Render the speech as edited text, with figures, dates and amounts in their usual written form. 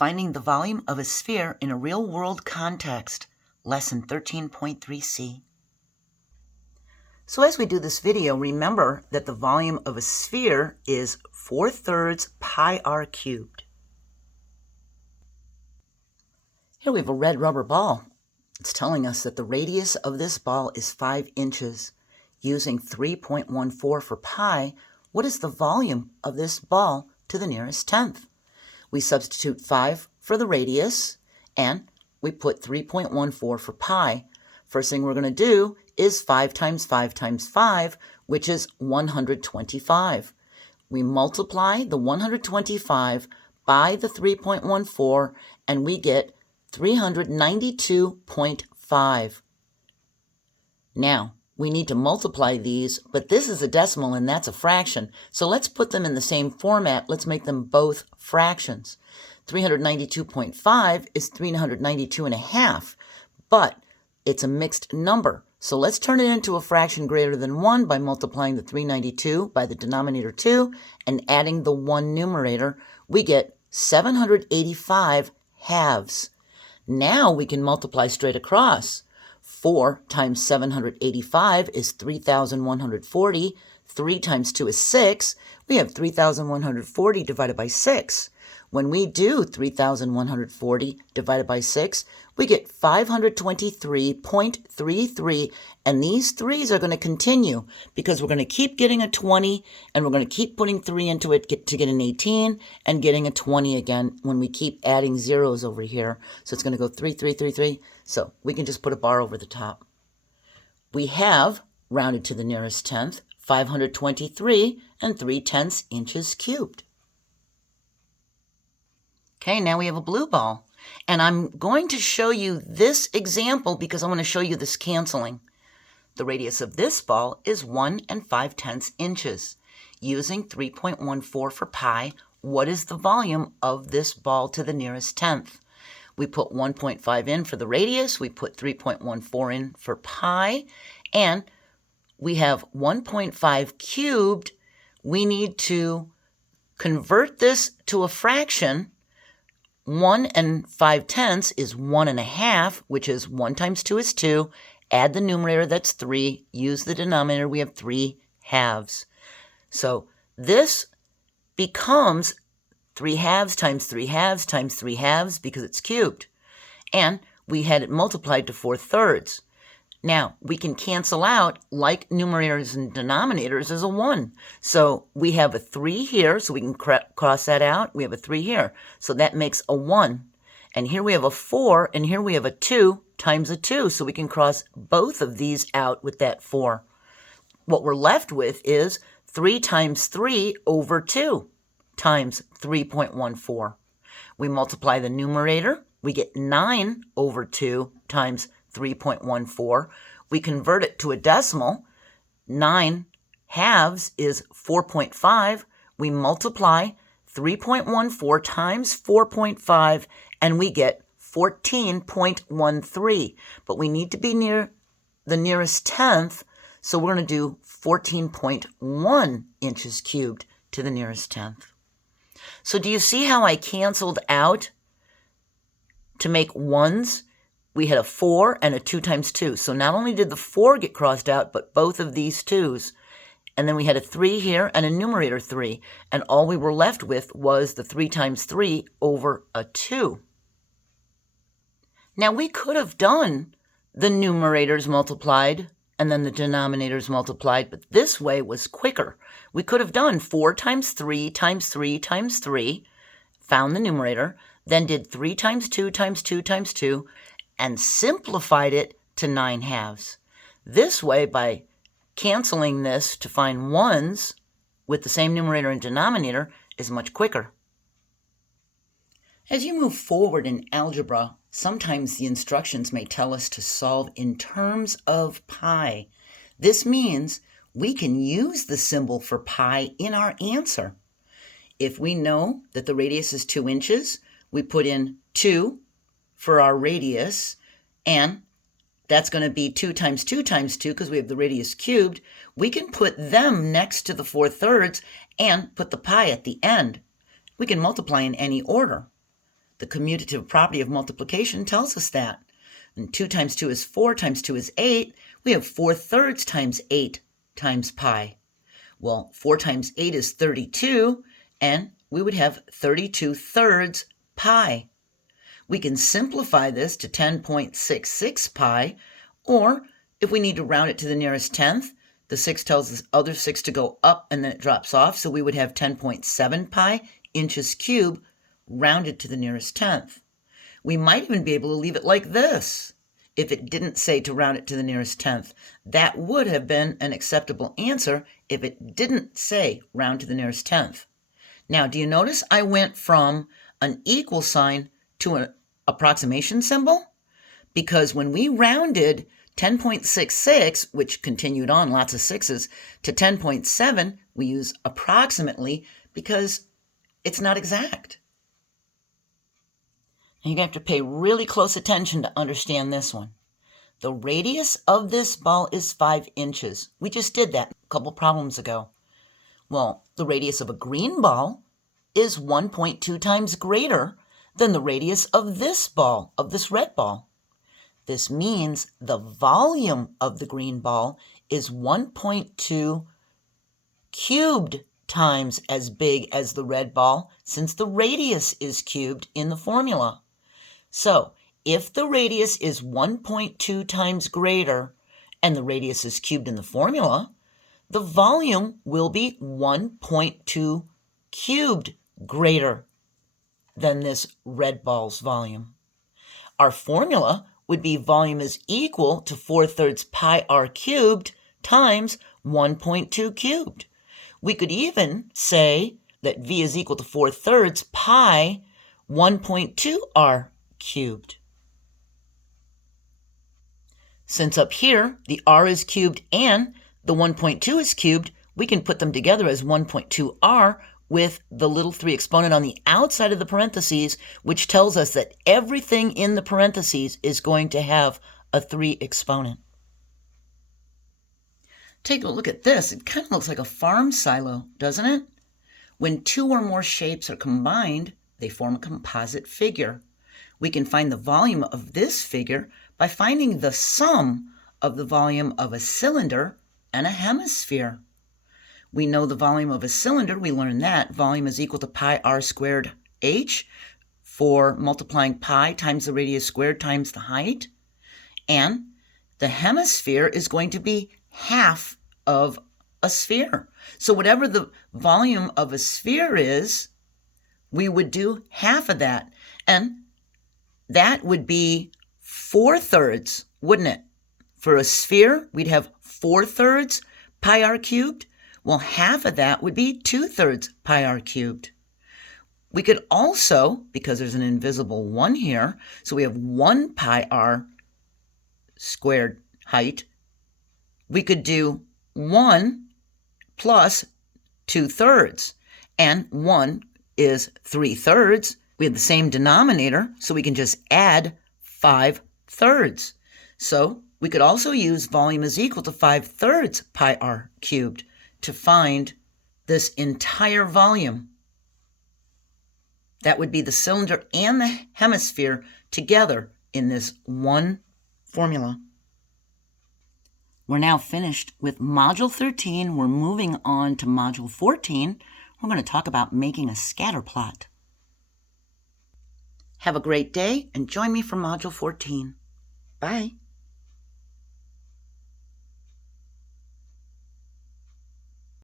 Finding the volume of a sphere in a real-world context, Lesson 13.3c. So as we do this video, remember that the volume of a sphere is 4/3 pi r cubed. Here we have a red rubber ball. It's telling us that the radius of this ball is 5 inches. Using 3.14 for pi, what is the volume of this ball to the nearest tenth? We substitute 5 for the radius, and we put 3.14 for pi. First thing we're going to do is 5 times 5 times 5, which is 125. We multiply the 125 by the 3.14, and we get 392.5. Now, we need to multiply these, but this is a decimal and that's a fraction. So let's put them in the same format. Let's make them both fractions. 392.5 is 392.5, but it's a mixed number. So let's turn it into a fraction greater than 1 by multiplying the 392 by the denominator 2 and adding the 1 numerator. We get 785 halves. Now we can multiply straight across. 4 times 785 is 3,140. 3 times 2 is 6. We have 3,140 divided by 6. When we do 3,140 divided by 6, we get 523.33, and these 3's are going to continue because we're going to keep getting a 20, and we're going to keep putting 3 into it to get an 18, and getting a 20 again when we keep adding zeros over here. So it's going to go 3, 3, 3, 3. So we can just put a bar over the top. We have, rounded to the nearest tenth, 523 and 3/10 inches cubed. Okay, now we have a blue ball. And I'm going to show you this example because I want to show you this canceling. The radius of this ball is 1 5/10 inches. Using 3.14 for pi, what is the volume of this ball to the nearest tenth? We put 1.5 in for the radius, we put 3.14 in for pi, and we have 1.5 cubed. We need to convert this to a fraction. 1 5/10 is 1 1/2, which is 1 times 2 is 2. Add the numerator, that's 3. Use the denominator, we have 3 halves. So this becomes 3 halves times 3 halves times 3 halves because it's cubed. And we had it multiplied to 4/3. Now, we can cancel out, like numerators and denominators, as a 1. So we have a 3 here, so we can cross that out. We have a 3 here, so that makes a 1. And here we have a 4, and here we have a 2 times a 2, so we can cross both of these out with that 4. What we're left with is 3 times 3 over 2 times 3.14. We multiply the numerator. We get 9 over 2 times 3.14. We convert it to a decimal. 9 halves is 4.5. We multiply 3.14 times 4.5, and we get 14.13. But we need to be near the nearest tenth, so we're going to do 14.1 inches cubed to the nearest tenth. So do you see how I canceled out to make 1s? We had a 4 and a 2 times 2. So not only did the 4 get crossed out, but both of these 2's. And then we had a 3 here and a numerator 3. And all we were left with was the 3 times 3 over a 2. Now we could have done the numerators multiplied and then the denominators multiplied, but this way was quicker. We could have done 4 times 3 times 3 times 3, found the numerator, then did 3 times 2 times 2 times 2, and simplified it to 9 halves. This way, by canceling this to find 1s with the same numerator and denominator, is much quicker. As you move forward in algebra, sometimes the instructions may tell us to solve in terms of pi. This means we can use the symbol for pi in our answer. If we know that the radius is 2 inches, we put in 2 for our radius, and that's going to be 2 times 2 times 2 because we have the radius cubed. We can put them next to the 4/3 and put the pi at the end. We can multiply in any order. The commutative property of multiplication tells us that. And 2 times 2 is 4, times 2 is 8. We have 4/3 times 8 times pi. Well, 4 times 8 is 32, and we would have 32/3 pi. We can simplify this to 10.66 pi, or if we need to round it to the nearest tenth, the 6 tells the other 6 to go up and then it drops off, so we would have 10.7 pi inches cubed rounded to the nearest tenth. We might even be able to leave it like this. If it didn't say to round it to the nearest tenth, that would have been an acceptable answer if it didn't say round to the nearest tenth. Now, do you notice I went from an equal sign to an approximation symbol? Because when we rounded 10.66, which continued on lots of sixes, to 10.7, we use approximately because it's not exact. And you're going to have to pay really close attention to understand this one. The radius of this ball is 5 inches. We just did that a couple problems ago. Well, the radius of a green ball is 1.2 times greater than the radius of this ball, of this red ball. This means the volume of the green ball is 1.2 cubed times as big as the red ball, since the radius is cubed in the formula. So, if the radius is 1.2 times greater and the radius is cubed in the formula, the volume will be 1.2 cubed greater than this red ball's volume. Our formula would be volume is equal to 4/3 pi r cubed times 1.2 cubed. We could even say that V is equal to 4/3 pi 1.2 r cubed. Since up here the r is cubed and the 1.2 is cubed, we can put them together as 1.2r with the little 3 exponent on the outside of the parentheses, which tells us that everything in the parentheses is going to have a 3 exponent. Take a look at this. It kind of looks like a farm silo, doesn't it? When 2 or more shapes are combined, they form a composite figure. We can find the volume of this figure by finding the sum of the volume of a cylinder and a hemisphere. We know the volume of a cylinder. We learned that volume is equal to pi r squared h for multiplying pi times the radius squared times the height. And the hemisphere is going to be half of a sphere. So whatever the volume of a sphere is, we would do half of that. And that would be 4/3, wouldn't it? For a sphere, we'd have 4/3 pi r cubed. Well, half of that would be 2/3 pi r cubed. We could also, because there's an invisible 1 here, so we have 1 pi r squared height, we could do 1 plus 2/3, and 1 is 3/3. We have the same denominator, so we can just add 5/3. So we could also use volume is equal to 5/3 pi r cubed to find this entire volume. That would be the cylinder and the hemisphere together in this one formula. We're now finished with Module 13. We're moving on to Module 14. We're going to talk about making a scatter plot. Have a great day and join me for Module 14. Bye.